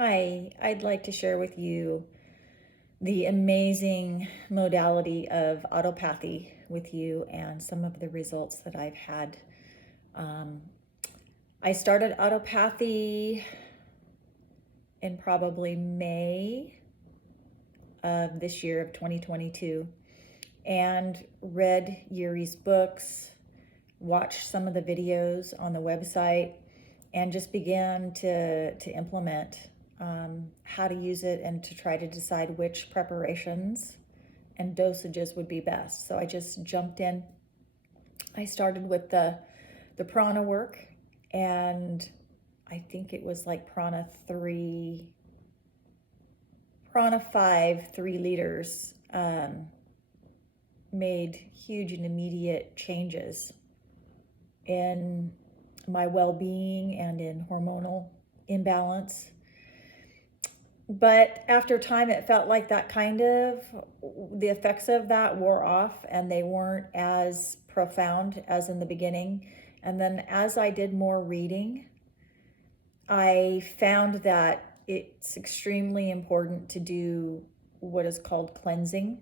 Hi, I'd like to share with you the amazing modality of autopathy with you and some of the results that I've had. Um, I started autopathy in probably May of this year of 2022 and read Yuri's books, watched some of the videos on the website, and just began to implement how to use it and to try to decide which preparations and dosages would be best. So I just jumped in. I started with the prana work, and I think it was like prana 5, 3 liters, made huge and immediate changes in my well-being and in hormonal imbalance. But after time, it felt like the effects of that wore off and they weren't as profound as in the beginning. And then as I did more reading, I found that it's extremely important to do what is called cleansing.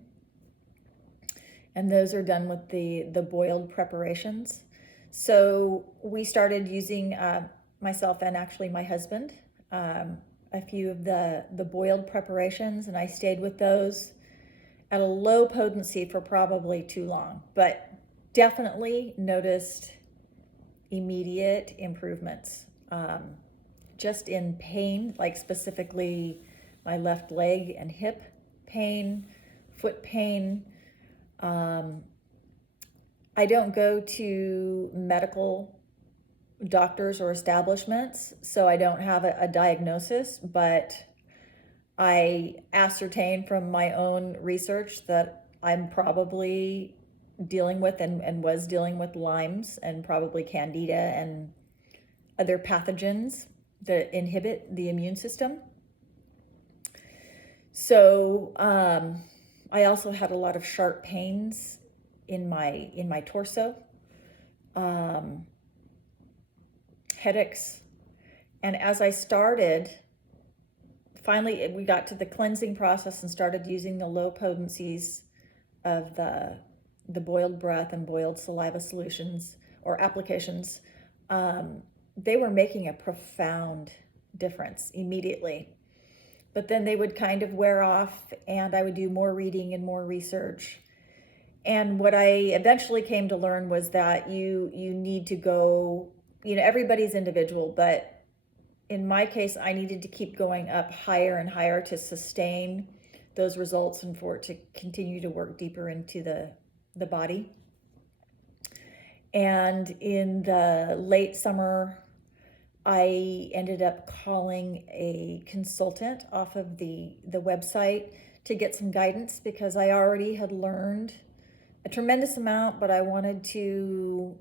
And those are done with the boiled preparations. So we started using, myself and actually my husband, a few of the boiled preparations, and I stayed with those at a low potency for probably too long, but definitely noticed immediate improvements, just in pain, like specifically my left leg and hip pain, foot pain. I don't go to medical doctors or establishments, so I don't have a diagnosis, but I ascertain from my own research that I'm probably dealing with and was dealing with Lyme's and probably Candida and other pathogens that inhibit the immune system. So I also had a lot of sharp pains in my torso, headaches. And as I started, finally we got to the cleansing process and started using the low potencies of the boiled breath and boiled saliva solutions or applications. They were making a profound difference immediately. But then they would kind of wear off, and I would do more reading and more research. And what I eventually came to learn was that you need to go, everybody's individual, but in my case, I needed to keep going up higher and higher to sustain those results and for it to continue to work deeper into the body. And in the late summer, I ended up calling a consultant off of the website to get some guidance because I already had learned a tremendous amount, but I wanted to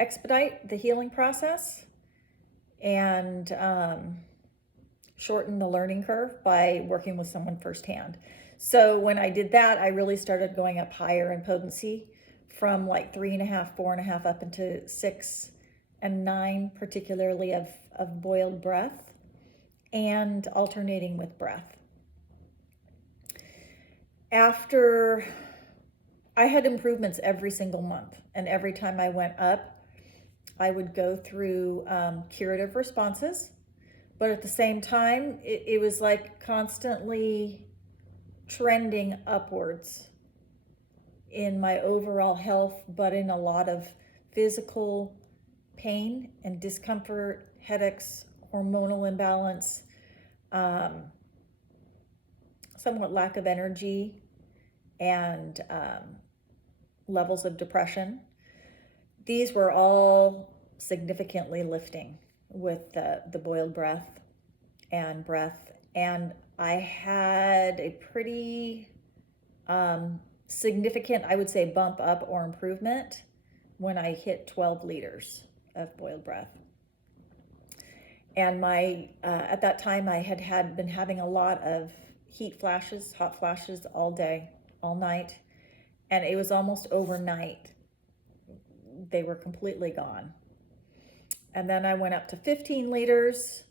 expedite the healing process and shorten the learning curve by working with someone firsthand. So when I did that, I really started going up higher in potency from like 3.5, 4.5 up into 6 and 9, particularly of boiled breath and alternating with breath. After I had improvements every single month, and every time I went up, I would go through curative responses, but at the same time, it was like constantly trending upwards in my overall health, but in a lot of physical pain and discomfort, headaches, hormonal imbalance, somewhat lack of energy, and levels of depression. These were all significantly lifting with the boiled breath. And I had a pretty significant, I would say, bump up or improvement when I hit 12 liters of boiled breath. And at that time, I had been having a lot of heat flashes, hot flashes all day, all night, and it was almost overnight. They were completely gone. And then I went up to 15 liters,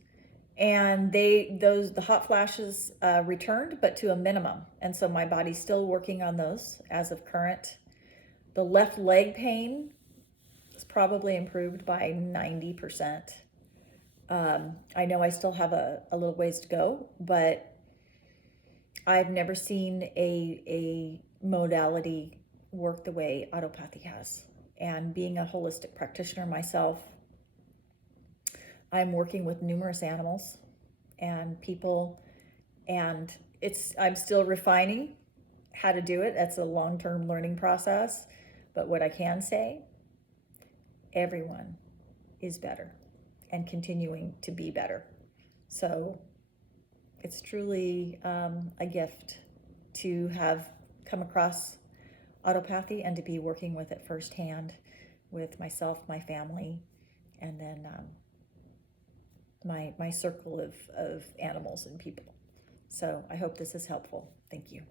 And the hot flashes returned, but to a minimum. And so my body's still working on those as of current. The left leg pain is probably improved by 90%. I know I still have a little ways to go, but I've never seen a modality work the way autopathy has. And being a holistic practitioner myself, I'm working with numerous animals and people, and I'm still refining how to do it. That's a long-term learning process. But what I can say, everyone is better and continuing to be better. So it's truly a gift to have come across autopathy and to be working with it firsthand with myself, my family, and then my circle of animals and people. So I hope this is helpful. Thank you.